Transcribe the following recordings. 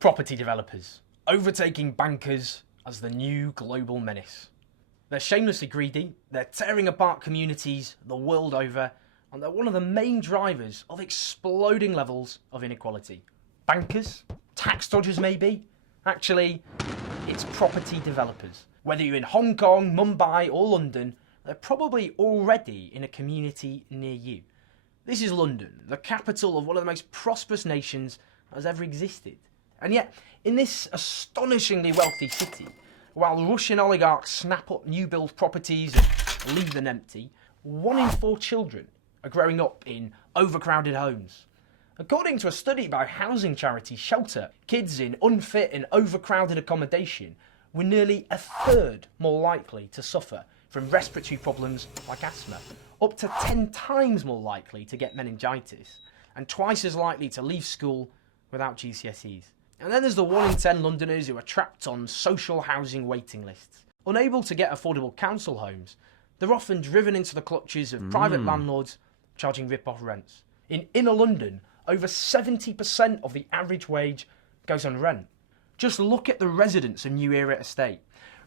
Property developers, overtaking bankers as the new global menace. They're shamelessly greedy, they're tearing apart communities the world over, and they're one of the main drivers of exploding levels of inequality. Bankers? Tax dodgers maybe? Actually, it's property developers. Whether you're in Hong Kong, Mumbai or London, they're probably already in a community near you. This is London, the capital of one of the most prosperous nations that has ever existed. And yet, in this astonishingly wealthy city, while Russian oligarchs snap up new build properties and leave them empty, 1 in 4 children are growing up in overcrowded homes. According to a study by housing charity Shelter, kids in unfit and overcrowded accommodation were nearly 1/3 more likely to suffer from respiratory problems like asthma, up to 10 times more likely to get meningitis, and twice as likely to leave school without GCSEs. And then there's the 1 in 10 Londoners who are trapped on social housing waiting lists. Unable to get affordable council homes, they're often driven into the clutches of private landlords charging rip-off rents. In inner London, over 70% of the average wage goes on rent. Just look at the residents of New Era Estate.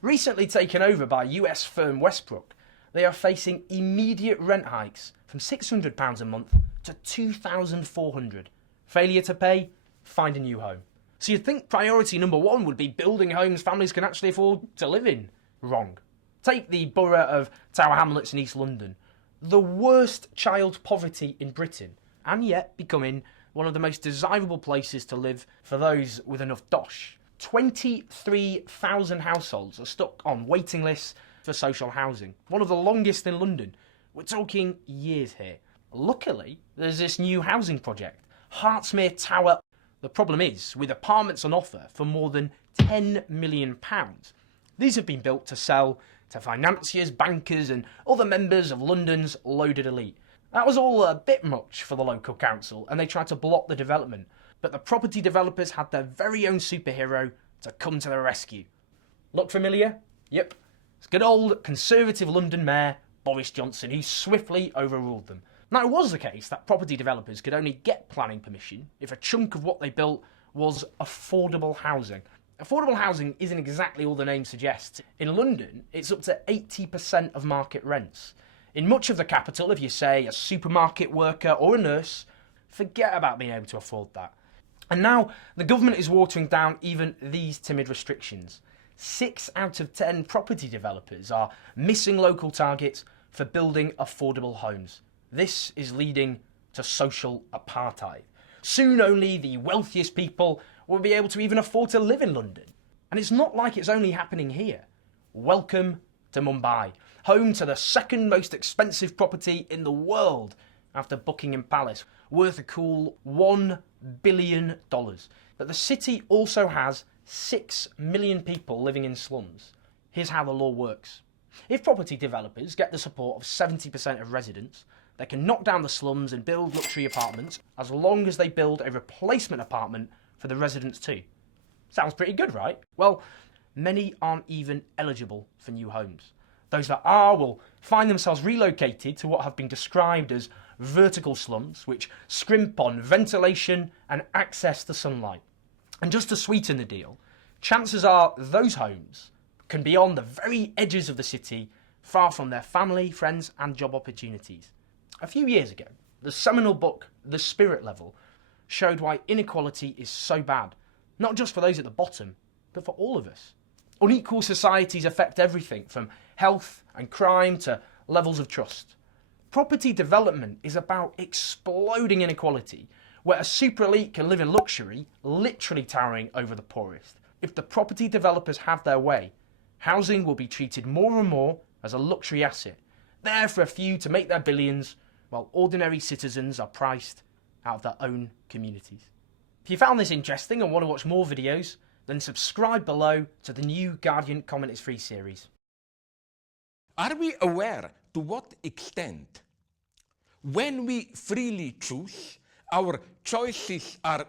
Recently taken over by US firm Westbrook, they are facing immediate rent hikes from £600 a month to £2,400. Failure to pay? Find a new home. So you'd think priority number 1 would be building homes families can actually afford to live in. Wrong. Take the borough of Tower Hamlets in East London, the worst child poverty in Britain, and yet becoming one of the most desirable places to live for those with enough dosh. 23,000 households are stuck on waiting lists for social housing, one of the longest in London. We're talking years here. Luckily, there's this new housing project, Hartsmere Tower. The problem is, with apartments on offer for more than £10 million, these have been built to sell to financiers, bankers and other members of London's loaded elite. That was all a bit much for the local council and they tried to block the development, but the property developers had their very own superhero to come to the rescue. Look familiar? Yep. It's good old Conservative London Mayor Boris Johnson, who swiftly overruled them. Now, it was the case that property developers could only get planning permission if a chunk of what they built was affordable housing. Affordable housing isn't exactly all the name suggests. In London, it's up to 80% of market rents. In much of the capital, if you say a supermarket worker or a nurse, forget about being able to afford that. And now, the government is watering down even these timid restrictions. 6 out of 10 property developers are missing local targets for building affordable homes. This is leading to social apartheid. Soon only the wealthiest people will be able to even afford to live in London. And it's not like it's only happening here. Welcome to Mumbai, home to the second most expensive property in the world after Buckingham Palace, worth a cool $1 billion. But the city also has 6 million people living in slums. Here's how the law works. If property developers get the support of 70% of residents, they can knock down the slums and build luxury apartments as long as they build a replacement apartment for the residents too. Sounds pretty good, right? Well, many aren't even eligible for new homes. Those that are will find themselves relocated to what have been described as vertical slums, which scrimp on ventilation and access to sunlight. And just to sweeten the deal, chances are those homes can be on the very edges of the city, far from their family, friends and job opportunities. A few years ago, the seminal book, The Spirit Level, showed why inequality is so bad, not just for those at the bottom, but for all of us. Unequal societies affect everything from health and crime to levels of trust. Property development is about exploding inequality, where a super elite can live in luxury, literally towering over the poorest. If the property developers have their way, housing will be treated more and more as a luxury asset, there for a few to make their billions, while ordinary citizens are priced out of their own communities. If you found this interesting and want to watch more videos, then subscribe below to the new Guardian Comment is Free series. Are we aware to what extent, when we freely choose, our choices are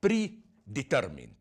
predetermined?